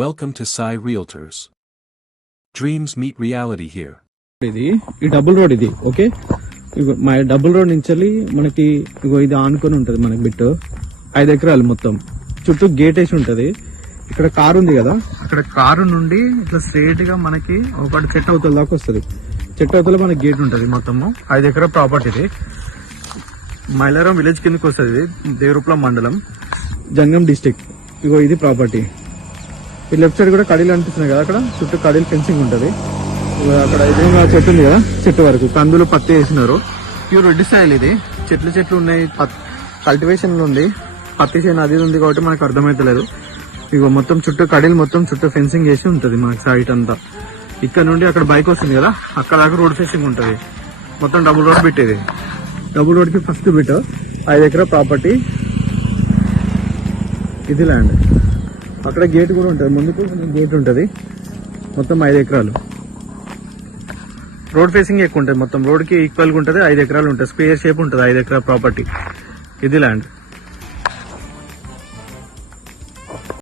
Welcome to Sai Realtors. Dreams meet reality here. ఇది ఈ double road ఇది okay. మా డబుల్ రోడ్ నుంచి మనకి ఇది ఆనుకొని ఉంటది మనకి బిట్ 5 ఎకరాలు మొత్తం చుట్టూ గేట్ వేసి ఉంటది. ఇక్కడ కారు ఉంది కదా, అక్కడ కారు నుండి ఇట్లా స్ట్రేట్ గా మనకి ఒకటి చెట్టు అవతల దాకా వస్తుంది. చెట్టు అవతల మనకి గేట్ ఉంటది. మొత్తము 5 ఎకరాల ప్రాపర్టీ ఇది. మైలారం విలేజ్ కిందకి వస్తుంది. దేవరూపల మండలం, జంగం డిస్టిక్. ఇది ప్రాపర్టీ. ఈ లెఫ్ట్ సైడ్ కూడా కడీలు అనిపిస్తున్నాయి కదా, అక్కడ చుట్టూ కడీలు ఫెన్సింగ్ ఉంటది. అక్కడ ఎదురుగా చెట్టు ఉంది కదా, చెట్టు వరకు కందులు పత్తి వేసినారు. ప్యూర్ రెడ్డి స్టైల్ ఇది. చెట్లు ఉన్నాయి, కల్టివేషన్ ఉంది, పత్తి చేను అది ఉంది కాబట్టి మనకు అర్థమైతలేదు. ఇగో మొత్తం చుట్టూ కడీలు మొత్తం చుట్టూ ఫెన్సింగ్ చేసి ఉంటది మనకి సైట్ అంతా. ఇక్కడ నుండి అక్కడ బైక్ వస్తుంది కదా, అక్కడ దాకా రోడ్ ఫెన్సింగ్ ఉంటది. మొత్తం డబుల్ రోడ్ పెట్టేది. డబుల్ రోడ్ కి ఫస్ట్ బిట్ 5 ఎకరా ప్రాపర్టీ. ఇది ల్యాండ్. అక్కడ గేట్ కూడా ఉంటుంది, ముందుకు గేట్ ఉంటుంది. మొత్తం 5 ఎకరాలు. రోడ్ ఫేసింగ్ ఎక్కువ ఉంటుంది, మొత్తం రోడ్ కి ఈక్వల్ గా ఉంటుంది. 5 ఎకరాలు ఉంటుంది, స్క్వేర్ షేప్ ఉంటుంది. 5 ఎకరా ప్రాపర్టీ. ఇది ల్యాండ్.